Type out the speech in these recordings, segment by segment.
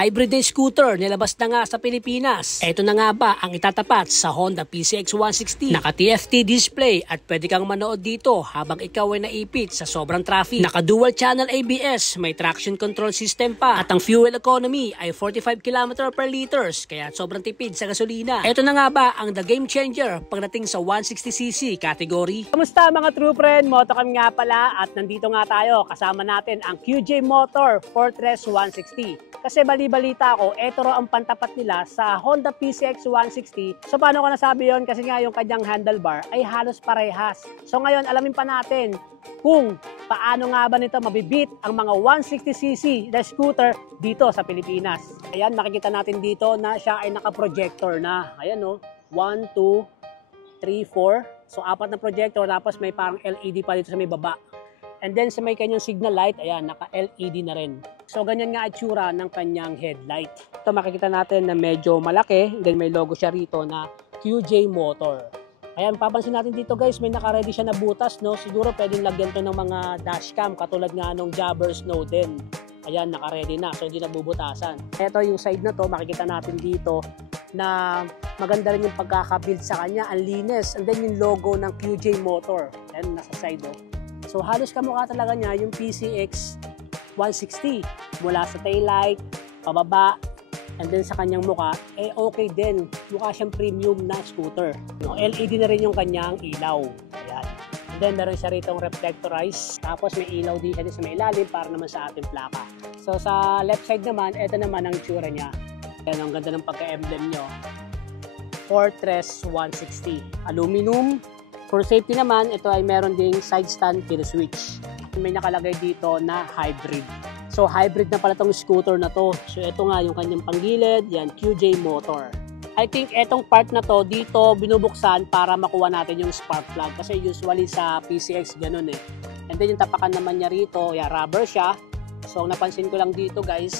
Hybrid na scooter nilabas na nga sa Pilipinas. Ito na nga ba ang itatapat sa Honda PCX 160? Naka-TFT display at pwede kang manood dito habang ikaw ay naipit sa sobrang traffic. Naka-dual channel ABS, may traction control system pa at ang fuel economy ay 45 km per liters kaya sobrang tipid sa gasolina. Ito na nga ba ang the game changer pagdating sa 160cc category? Kamusta mga true friend? Motocam nga pala at nandito nga tayo kasama natin ang QJ Motor Fortress 160. Kasi bali-balita ako, ito raw ang pantapat nila sa Honda PCX 160. So paano ko nasabi yon? Kasi nga yung kanyang handlebar ay halos parehas. So ngayon alamin pa natin kung paano nga ba nito mabibit ang mga 160cc na scooter dito sa Pilipinas. Ayan, makikita natin dito na siya ay naka-projector na. Ayan o, 1, 2, 3, 4. So apat na projector tapos may parang LED pa dito sa may baba. And then sa may kanyang signal light, ayan, naka-LED na rin. So ganyan nga itsura ng kanyang headlight. Ito makikita natin na medyo malaki. Then may logo siya rito na QJ Motor. Ayan, papansin natin dito guys, may naka-ready siya na butas, no? Siguro pwedeng lagyan to ng mga dashcam katulad nga nung Jabber Snowden. Ayan, naka-ready na. So hindi nabubutasan. Ito yung side na to, makikita natin dito na maganda rin yung pagkakabuild sa kanya. Ang linis. And then yung logo ng QJ Motor. Ayan, nasa side, oh. So halos kamukha talaga niya yung PCX 160 mula sa taillight, pababa, and then sa kanyang mukha, eh okay din. Mukha siyang premium na scooter. No, LED na rin yung kanyang ilaw. Ayan. And then meron siya ritong reflectorized. Tapos may ilaw din siya sa may ilalim para naman sa ating plaka. So sa left side naman, ito naman ang tsura niya. Ayan, ang ganda ng pagka-emblem nyo. Fortress 160. Aluminum. For safety naman, ito ay meron ding side stand kill switch. May nakalagay dito na hybrid. So hybrid na pala tong scooter na to. So ito nga yung kanyang panggilid, yan QJ Motor. I think etong part na to dito binubuksan para makuha natin yung spark plug kasi usually sa PCX ganun eh. And then yung tapakan naman niya rito, yan rubber siya. So ang napansin ko lang dito guys,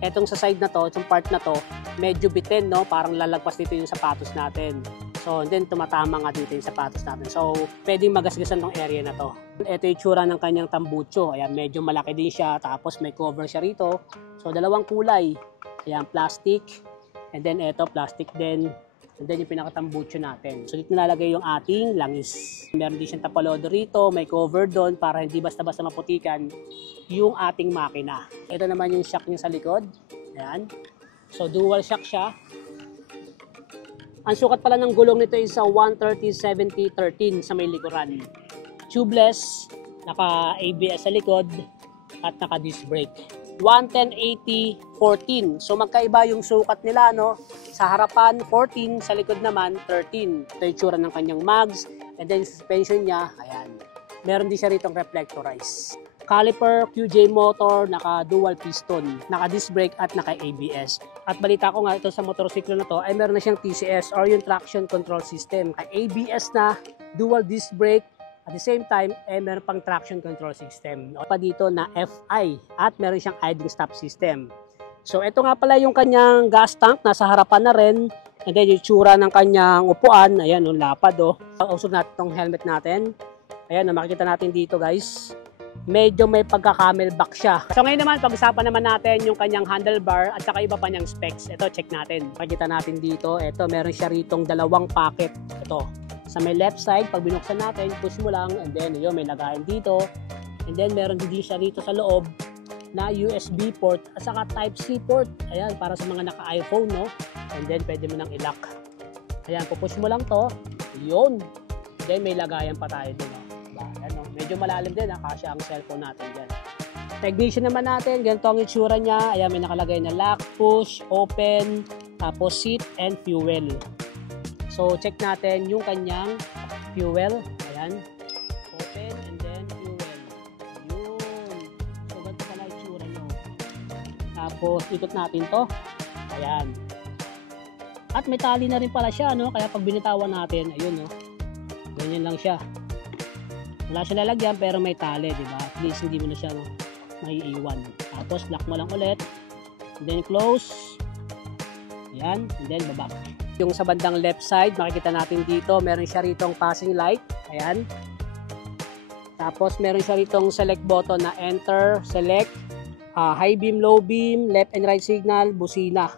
etong sa side na to, itong part na to, medyo bitin no, parang lalagpas dito yung sapatos natin. So, and then tumatama nga dito yung sapatos natin. So, pwedeng magasgasan tong area na to. Ito yung tsura ng kanyang tambucho. Ayan, medyo malaki din siya. Tapos may cover siya rito. So, dalawang kulay. Ayan, plastic. And then, ito, plastic din. And then, yung pinakatambucho natin. So, dito nalalagay yung ating langis. Meron din siyang tapalodo rito. May cover doon para hindi basta-basta maputikan yung ating makina. Ito naman yung shock niya sa likod. Ayan. So, dual shock siya. Ang sukat pala ng gulong nito is sa 130/70/13 sa may likuran. Tubeless, naka-ABS sa likod, at naka-disc brake. 110/80/14. So magkaiba yung sukat nila, no? Sa harapan, 14, sa likod naman, 13. Ito yung tsura ng kanyang mags. And then suspension niya, ayan. Meron din siya ritong reflectorized. Caliper, QJ Motor, naka-dual piston, naka-disc brake at naka-ABS. At balita ko nga ito sa motorsiklo na to ay meron na siyang TCS or yung traction control system. ABS na, dual disc brake, at the same time meron pang traction control system. Pa dito na FI at meron siyang idling stop system. So ito nga pala yung kanyang gas tank, nasa harapan na rin. And then yung tsura ng kanyang upuan, ayan, yung lapad oh. Usog natin itong helmet natin. Ayan, makikita natin dito guys. Medyo may pagka-camelback siya. So ngayon naman, pag-usapan naman natin yung kanyang handlebar at saka iba pa niyang specs. Ito, check natin. Pakita natin dito. Ito, meron siya ritong dalawang pocket. Ito, sa may left side, pag binuksan natin, push mo lang. And then, yun, may lagayan dito. And then, meron din siya rito sa loob na USB port at saka Type-C port. Ayan, para sa mga naka-iPhone, no? And then, pwede mo nang i-lock. Ayan, pupush mo lang to. Yun. And then, may lagayan pa tayo dun, no? Ano, medyo malalim din, kasya ang cellphone natin dyan. Technician naman natin, ganito ang itsura niya. Ayan, may nakalagay na lock, push, open, tapos seat and fuel. So, check natin yung kanyang fuel. Ayan, open and then fuel. Yun. So, ganito pala itsura nyo. Tapos, ikot natin to. Ayan. At may tali na rin pala siya, no? Kaya pag binitawan natin, ayun, no? Ganyan lang siya. Wala siya lalagyan pero may tali, di ba? At least hindi mo na siya maiiwan. Tapos lock mo lang ulit. And then close. Yan. And then babak. Yung sa bandang left side, makikita natin dito, meron siya ritong passing light. Ayan. Tapos meron siya ritong select button na enter, select. high beam, low beam, left and right signal, busina.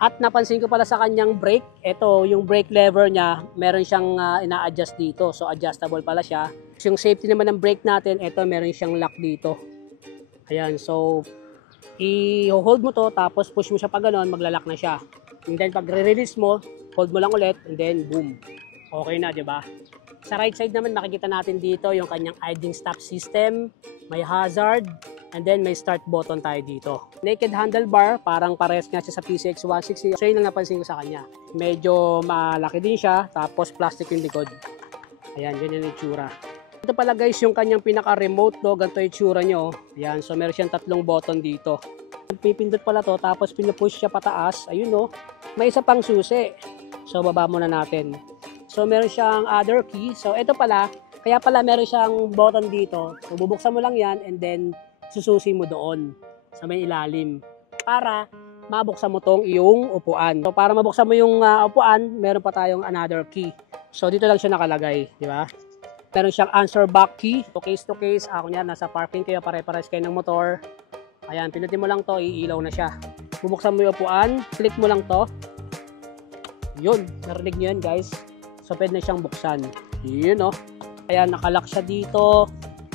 At napansin ko pala sa kanyang brake, ito yung brake lever niya, meron siyang ina-adjust dito. So adjustable pala siya. Yung safety naman ng brake natin, ito meron siyang lock dito. Ayan, so i-hold mo to, tapos push mo siya pa ganon, maglalak na siya. And then pag re-release mo, hold mo lang ulit, and then boom. Okay na, di ba? Sa right side naman makikita natin dito yung kanyang idling stop system, may hazard, and then may start button tayo dito. Naked handlebar, parang pares nga siya sa PCX 160. So yun lang napansin ko sa kanya. Medyo malaki din siya, tapos plastic yung likod. Ayan, ganyan yung itsura. Ito pala guys yung kanyang pinaka-remote, no? Ganito yung itsura nyo. Ayan, so meron siyang 3 button dito. Pipindot pala to, tapos pinupush siya pataas. Ayun, no? May isa pang susi. So baba muna natin. So meron siyang other key. So ito pala, kaya pala meron siyang button dito. So bubuksan mo lang yan, and then sususi mo doon sa may ilalim para mabuksan mo tong iyong upuan. So para mabuksan mo yung upuan, meron pa tayong another key. So dito lang siya nakalagay, di ba? Meron siyang answer back key. So case to case, ako niyan, nasa parking kayo, pare-pares kayo ng motor. Ayan, pinutin mo lang to, iilaw na siya. Bubuksan mo yung upuan, click mo lang to. Yun, narinig nyo yan guys. So pwede na siyang buksan. Yun, no? Ayan, nakalock siya dito.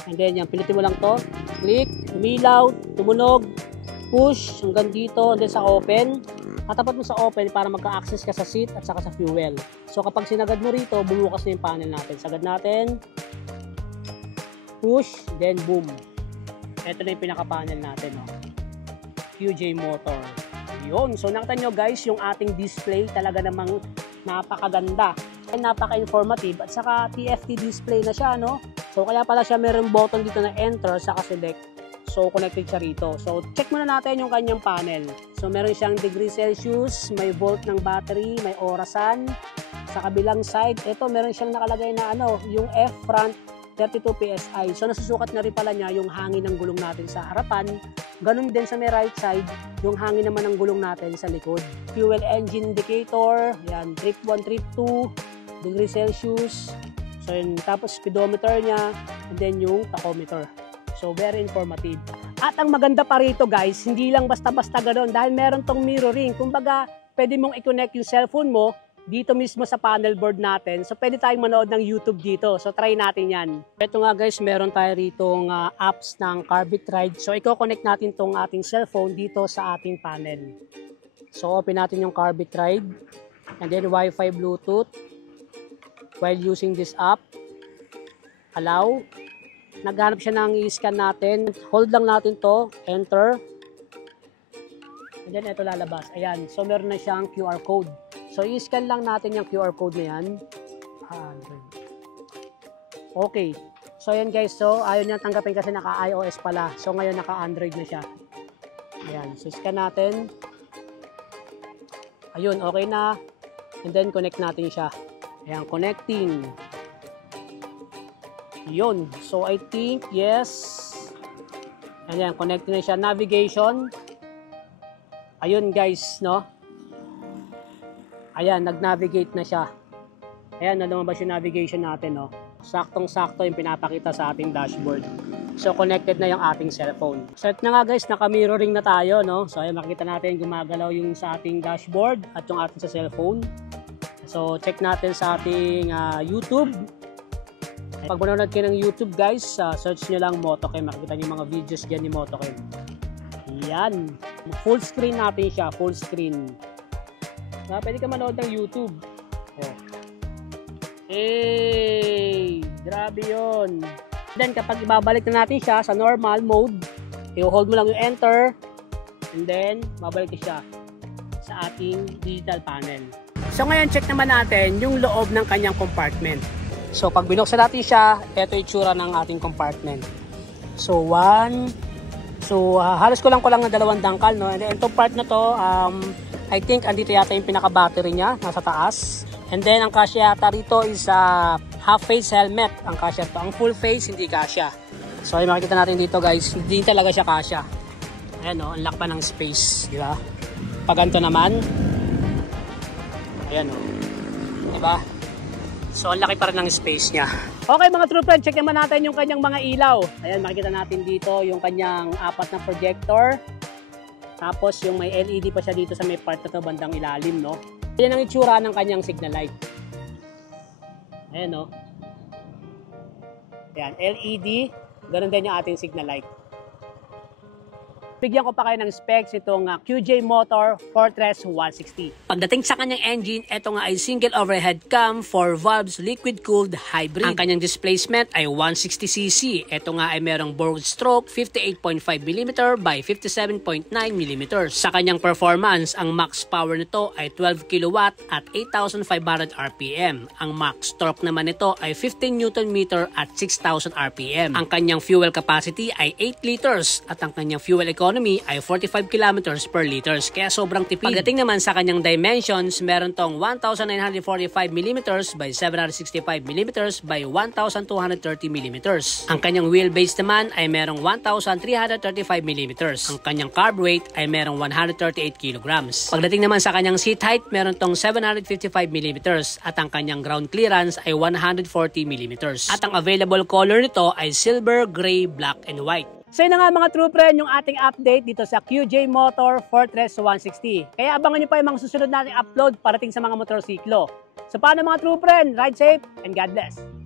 And then yan, pinutin mo lang to. Click, umilaw, tumunog, push hanggang dito, and then sa open. Tatapat mo sa open para magka-access ka sa seat at saka sa fuel. So kapag sinagad mo rito, bumukas na yung panel natin. Sagad natin, push, then boom. Ito na yung pinaka-panel natin, no? QJ Motor. Yun. So nakita nyo guys, yung ating display talaga namang napakaganda. Napaka-informative at saka TFT display na siya, no? So kaya pala siya mayroong button dito na enter saka select. So connected siya rito. So check muna natin yung kanyang panel. So meron siyang degree Celsius, may volt ng battery, may orasan. Sa kabilang side, ito meron siyang nakalagay na yung F front 32 PSI. So nasusukat na rin pala niya yung hangin ng gulong natin sa harapan. Ganun din sa may right side, yung hangin naman ng gulong natin sa likod. Fuel engine indicator, yan, trip 1, trip 2, degree Celsius. So yun, tapos speedometer niya, and then yung tachometer. So very informative. At ang maganda pa rito guys, hindi lang basta-basta ganoon dahil meron tong mirroring. Kumbaga, pwede mong i-connect yung cellphone mo dito mismo sa panel board natin. So pwede tayong manood ng YouTube dito. So try natin yan. Ito nga guys, meron tayo ritong apps ng Carbit Ride. So i-connect natin tong ating cellphone dito sa ating panel. So open natin yung Carbit Ride. And then Wi-Fi, Bluetooth. While using this app, allow. Naghanap siya ng i-scan natin. Hold lang natin to, enter. And then ito lalabas. Ayan, so meron na siyang QR code. So i-scan lang natin yung QR code na yan. Okay. So ayan guys, so ayaw niya tanggapin kasi naka-iOS pala. So ngayon naka-Android na siya. Ayan, so scan natin. Ayun, okay na. And then connect natin siya. Ayan, connecting. Yun. So, I think, yes. Ayan, connecting na siya. Navigation. Ayun, guys, no? Ayan, nag-navigate na siya. Ayan, lumabas yung navigation natin, no? Saktong-sakto yung pinapakita sa ating dashboard. So, connected na yung ating cellphone. So, ito na nga, guys, naka-mirroring na tayo, no? So, ayan, makikita natin gumagalaw yung sa ating dashboard at yung ating sa cellphone. So, check natin sa ating YouTube. Pag manonood kayo ng YouTube, guys, search nyo lang Motochem. Makikita nyo yung mga videos dyan ni Motochem. Yan. Full screen natin siya. Full screen. Pwede ka manood ng YouTube. Oh. Hey! Grabe yun. Then, kapag ibabalik na natin siya sa normal mode, i-hold mo lang yung enter. And then, babalik siya sa ating digital panel. So ngayon, check naman natin yung loob ng kanyang compartment. So pag binuksan natin siya, ito yung itsura ng ating compartment. So halos ko lang ng 2 dangkal, no? And itong part na to, I think andito yata yung pinaka-battery niya, nasa taas. And then ang kasya yata rito is half-face helmet ang kasya to. Ang full face, hindi kasya. So ay makikita natin dito guys, hindi talaga siya kasya. Ayan, no? Ang laki pa ng space, di ba? Pag ganito naman, ayan, o. Diba? So, ang laki pa rin ng space niya. Okay mga true friend, check naman natin yung kanyang mga ilaw. Ayan, makikita natin dito yung kanyang 4 na projector. Tapos yung may LED pa siya dito sa may part na to, bandang ilalim, no? Yan ang itsura ng kanyang signal light. Ayan, no? Ayan, LED. Ganun din yung ating signal light. Bigyan ko pa kayo ng specs itong QJ Motor Fortress 160. Pagdating sa kanyang engine, ito nga ay single overhead cam, 4 valves, liquid-cooled hybrid. Ang kanyang displacement ay 160cc. Ito nga ay merong bore stroke 58.5mm by 57.9mm. Sa kanyang performance, ang max power nito ay 12 kW at 8,500 RPM. Ang max torque naman nito ay 15 Nm at 6,000 RPM. Ang kanyang fuel capacity ay 8 liters at ang kanyang fuel economy ay 45 kilometers per liters, kaya sobrang tipid. Pagdating naman sa kanyang dimensions, meron tong 1,945mm by 765mm by 1,230mm. Ang kanyang wheelbase naman ay merong 1,335mm. Ang kanyang carb weight ay merong 138 kg. Pagdating naman sa kanyang seat height, meron tong 755mm at ang kanyang ground clearance ay 140mm. At ang available color nito ay silver, gray, black, and white. So yun na nga mga true friend, yung ating update dito sa QJ Motor Fortress 160. Kaya abangan nyo pa yung mga susunod nating upload parating sa mga motorsiklo. So paano mga true friend, ride safe and God bless!